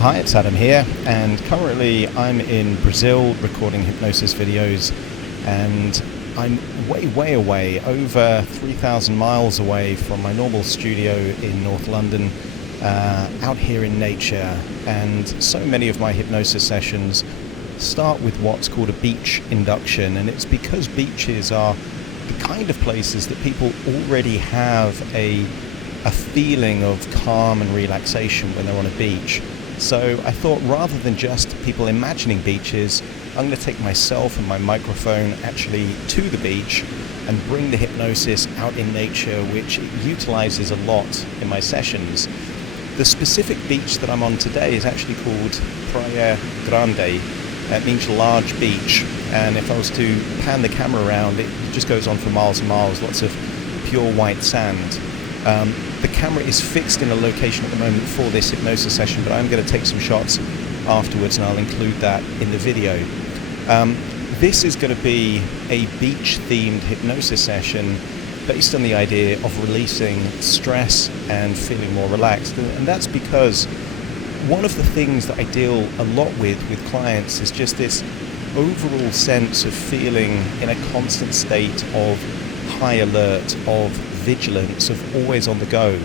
Hi, it's Adam here, and currently I'm in Brazil recording hypnosis videos, and I'm way away, over 3,000 miles away from my normal studio in North London, out here in nature. And so many of my hypnosis sessions start with what's called a beach induction, and it's because beaches are the kind of places that people already have a feeling of calm and relaxation when they're on a beach. So I thought, rather than just people imagining beaches, I'm going to take myself and my microphone actually to the beach and bring the hypnosis out in nature, which utilizes a lot in my sessions. The specific beach that I'm on today is actually called Praia Grande. That means large beach, and if I was to pan the camera around, it just goes on for miles and miles, lots of pure white sand. The camera is fixed in a location at the moment for this hypnosis session, but I'm going to take some shots afterwards and I'll include that in the video. This is going to be a beach-themed hypnosis session based on the idea of releasing stress and feeling more relaxed. And that's because one of the things that I deal a lot with clients is just this overall sense of feeling in a constant state of high alert, of vigilance, of always on the go.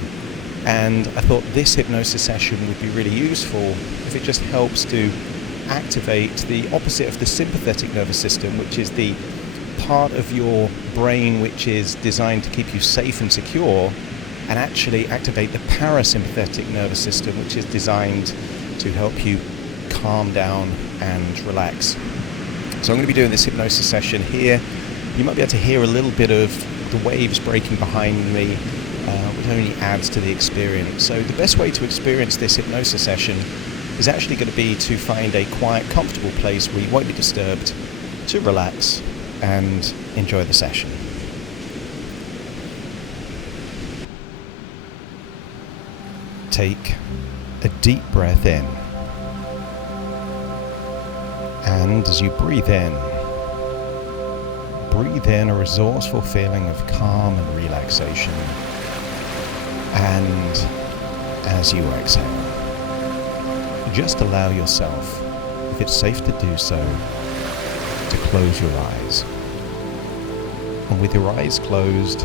And I thought this hypnosis session would be really useful if it just helps to activate the opposite of the sympathetic nervous system, which is the part of your brain which is designed to keep you safe and secure, and actually activate the parasympathetic nervous system, which is designed to help you calm down and relax. So I'm going to be doing this hypnosis session here. You might be able to hear a little bit of the waves breaking behind me, which only adds to the experience. So the best way to experience this hypnosis session is actually going to be to find a quiet, comfortable place where you won't be disturbed, to relax and enjoy the session. Take a deep breath in, and as you breathe in a resourceful feeling of calm and relaxation. And as you exhale, just allow yourself, if it's safe to do so, to close your eyes. And with your eyes closed,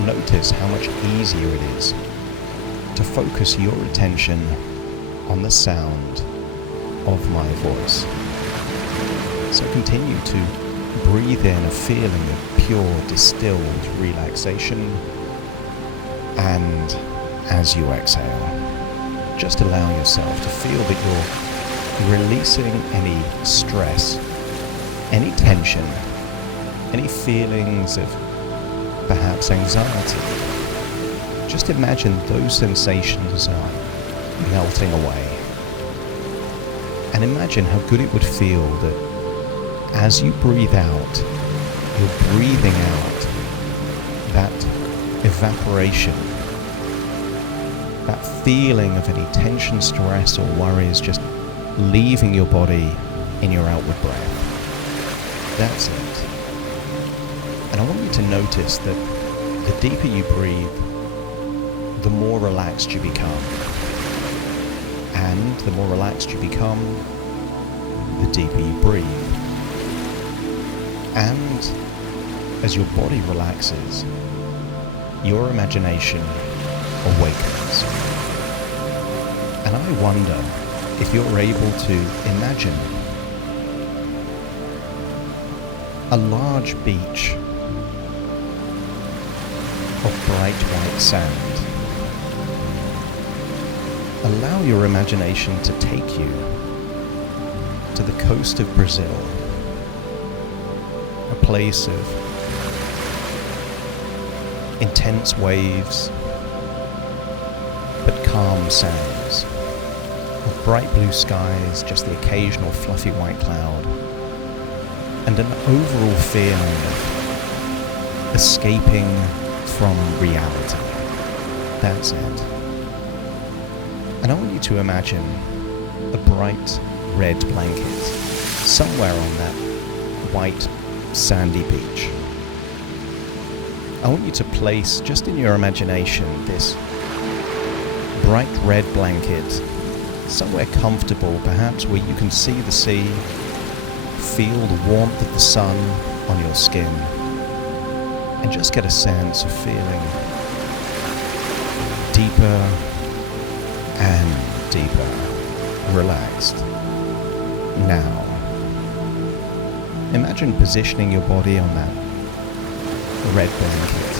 notice how much easier it is to focus your attention on the sound of my voice. So continue to breathe in a feeling of pure, distilled relaxation, and as you exhale, just allow yourself to feel that you're releasing any stress, any tension, any feelings of perhaps anxiety. Just imagine those sensations are melting away, and imagine how good it would feel that as you breathe out, you're breathing out that evaporation, that feeling of any tension, stress or worries just leaving your body in your outward breath. That's it. And I want you to notice that the deeper you breathe, the more relaxed you become. And the more relaxed you become, the deeper you breathe. And as your body relaxes, your imagination awakens. And I wonder if you're able to imagine a large beach of bright white sand. Allow your imagination to take you to the coast of Brazil, a place of intense waves, but calm sands, of bright blue skies, just the occasional fluffy white cloud, and an overall feeling of escaping from reality. That's it. And I want you to imagine a bright red blanket somewhere on that white sandy beach. I want you to place, just in your imagination, this bright red blanket somewhere comfortable, perhaps where you can see the sea, feel the warmth of the sun on your skin, and just get a sense of feeling deeper and deeper relaxed. Now, imagine positioning your body on that red blanket,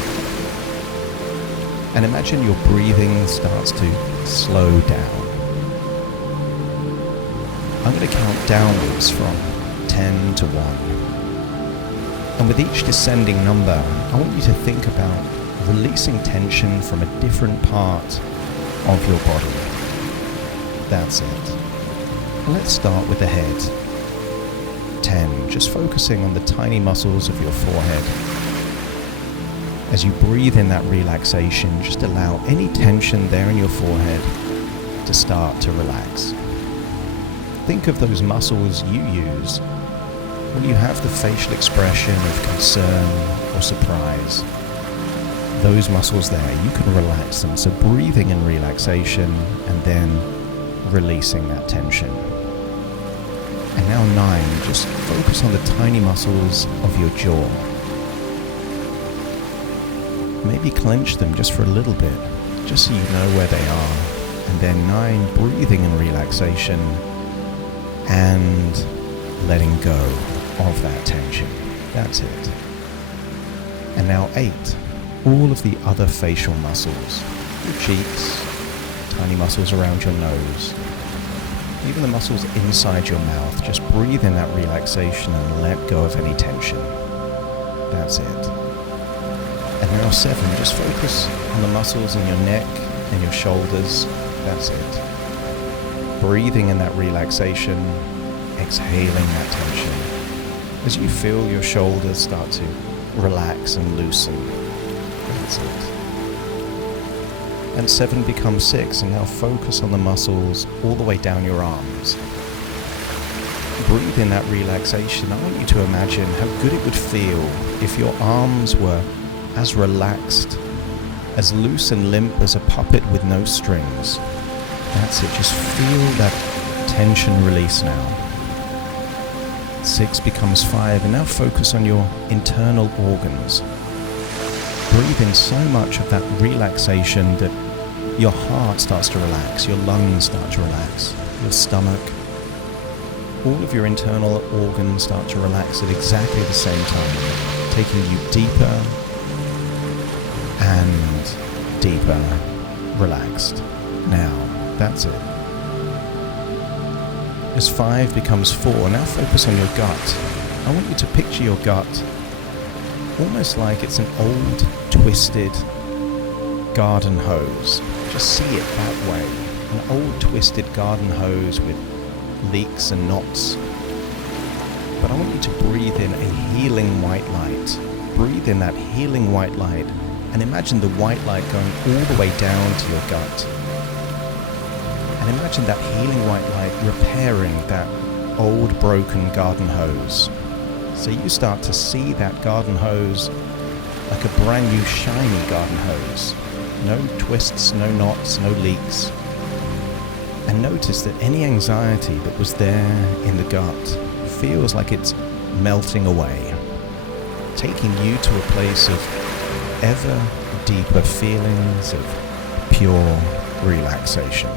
and imagine your breathing starts to slow down. I'm going to count downwards from 10 to 1. And with each descending number, I want you to think about releasing tension from a different part of your body. That's it. Let's start with the head. 10, just focusing on the tiny muscles of your forehead. As you breathe in that relaxation, just allow any tension there in your forehead to start to relax. Think of those muscles you use when you have the facial expression of concern or surprise. Those muscles there, you can relax them. So breathing in relaxation and then releasing that tension. And now 9, just focus on the tiny muscles of your jaw. Maybe clench them just for a little bit, just so you know where they are. And then 9, breathing in relaxation and letting go of that tension. That's it. And now 8, all of the other facial muscles, your cheeks, tiny muscles around your nose, even the muscles inside your mouth. Just breathe in that relaxation and let go of any tension. That's it. And now 7, just focus on the muscles in your neck and your shoulders. That's it. Breathing in that relaxation, exhaling that tension. As you feel your shoulders start to relax and loosen. That's it. And 7 becomes 6, and now focus on the muscles all the way down your arms. Breathe in that relaxation. I want you to imagine how good it would feel if your arms were as relaxed, as loose and limp as a puppet with no strings. That's it, just feel that tension release now. 6 becomes 5, and now focus on your internal organs. Breathe in so much of that relaxation that your heart starts to relax, your lungs start to relax, your stomach. All of your internal organs start to relax at exactly the same time, taking you deeper and deeper relaxed. Now, that's it. As 5 becomes 4, now focus on your gut. I want you to picture your gut almost like it's an old, twisted garden hose. Just see it that way. An old, twisted garden hose with leaks and knots. But I want you to breathe in a healing white light. Breathe in that healing white light and imagine the white light going all the way down to your gut. And imagine that healing white light repairing that old broken garden hose. So you start to see that garden hose like a brand new shiny garden hose. No twists, no knots, no leaks. And notice that any anxiety that was there in the gut feels like it's melting away, taking you to a place of ever deeper feelings of pure relaxation.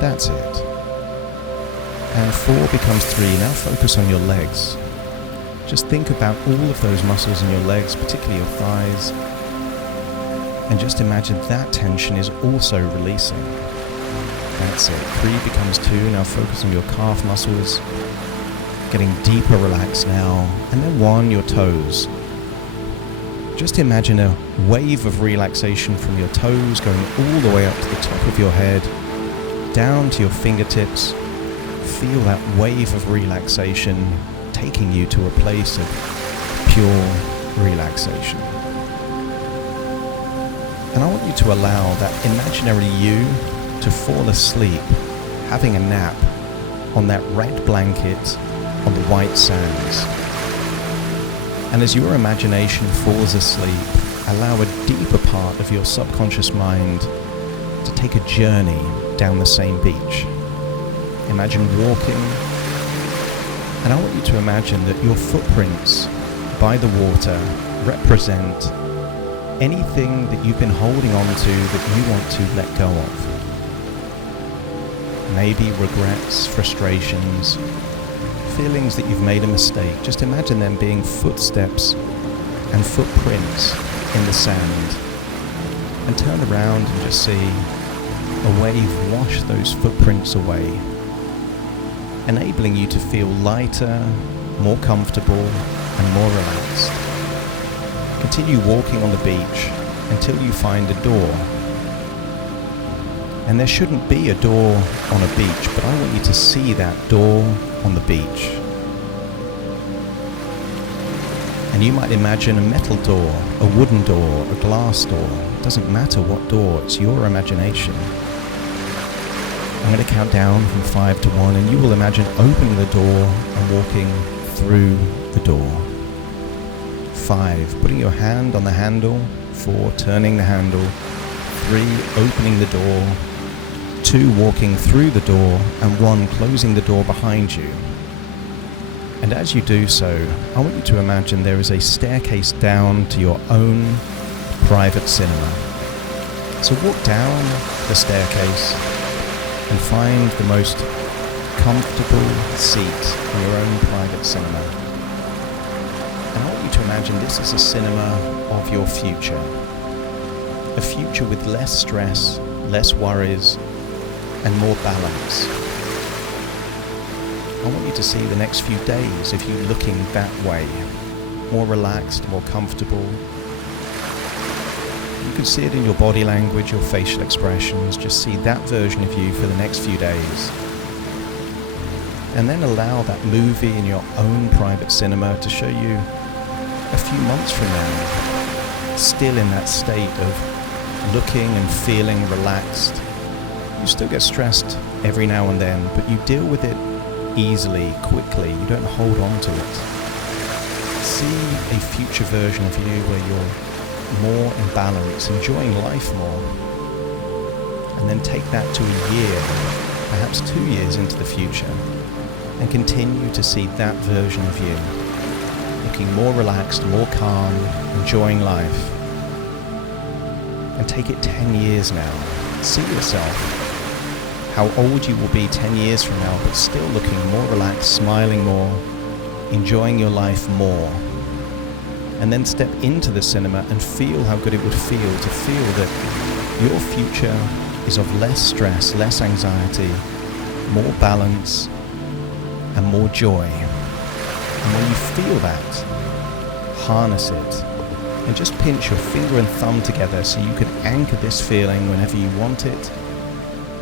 That's it. And 4 becomes 3. Now focus on your legs. Just think about all of those muscles in your legs, particularly your thighs, and just imagine that tension is also releasing. That's it. 3 becomes 2. Now focus on your calf muscles, getting deeper relaxed now. And then 1, your toes. Just imagine a wave of relaxation from your toes going all the way up to the top of your head, down to your fingertips. Feel that wave of relaxation taking you to a place of pure relaxation. And I want you to allow that imaginary you to fall asleep, having a nap on that red blanket on the white sands. And as your imagination falls asleep, allow a deeper part of your subconscious mind to take a journey down the same beach. Imagine walking. And I want you to imagine that your footprints by the water represent anything that you've been holding on to that you want to let go of. Maybe regrets, frustrations, feelings that you've made a mistake. Just imagine them being footsteps and footprints in the sand. And turn around and just see a wave wash those footprints away, enabling you to feel lighter, more comfortable, and more relaxed. Continue walking on the beach until you find a door. And there shouldn't be a door on a beach, but I want you to see that door on the beach. And you might imagine a metal door, a wooden door, a glass door. It doesn't matter what door, it's your imagination. I'm going to count down from 5 to 1, and you will imagine opening the door and walking through the door. 5, putting your hand on the handle. 4, turning the handle. 3, opening the door. 2, walking through the door. And 1, closing the door behind you. And as you do so, I want you to imagine there is a staircase down to your own private cinema. So walk down the staircase and find the most comfortable seat in your own private cinema. And I want you to imagine this is a cinema of your future. A future with less stress, less worries, and more balance. I want you to see the next few days of you looking that way. More relaxed, more comfortable. You can see it in your body language, your facial expressions. Just see that version of you for the next few days. And then allow that movie in your own private cinema to show you a few months from now, still in that state of looking and feeling relaxed. You still get stressed every now and then, but you deal with it easily, quickly. You don't hold on to it. See a future version of you where you're more in balance, enjoying life more. And then take that to a year, perhaps 2 years into the future, and continue to see that version of you, looking more relaxed, more calm, enjoying life. And take it 10 years now. See yourself, how old you will be 10 years from now, but still looking more relaxed, smiling more, enjoying your life more. And then step into the cinema and feel how good it would feel to feel that your future is of less stress, less anxiety, more balance, and more joy. And when you feel that, harness it. And just pinch your finger and thumb together so you can anchor this feeling whenever you want it,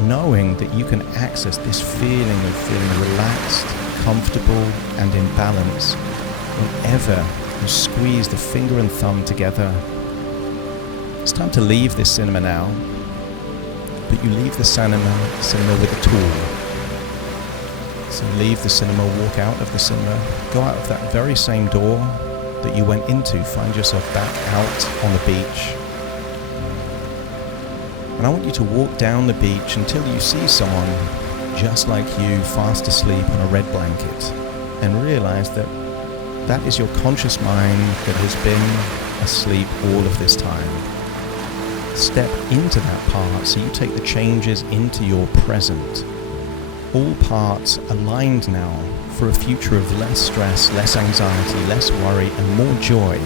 knowing that you can access this feeling of feeling relaxed, comfortable, and in balance whenever you squeeze the finger and thumb together. It's time to leave this cinema now, but you leave the cinema with a tool. So leave the cinema, walk out of the cinema, go out of that very same door that you went into, find yourself back out on the beach. And I want you to walk down the beach until you see someone just like you, fast asleep on a red blanket, and realize that that is your conscious mind that has been asleep all of this time. Step into that part so you take the changes into your present. All parts aligned now for a future of less stress, less anxiety, less worry, and more joy.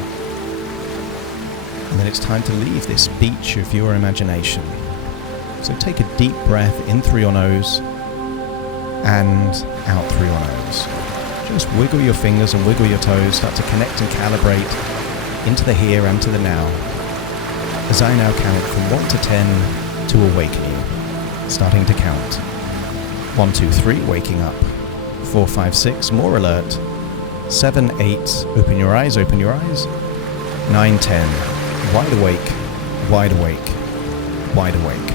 And then it's time to leave this beach of your imagination. So take a deep breath in through your nose and out through your nose. Just wiggle your fingers and wiggle your toes, start to connect and calibrate into the here and to the now. As I now count from 1 to 10 to awaken you. Starting to count. 1, 2, 3, waking up. 4, 5, 6, more alert. 7, 8, open your eyes, open your eyes. 9, 10, wide awake, wide awake, wide awake.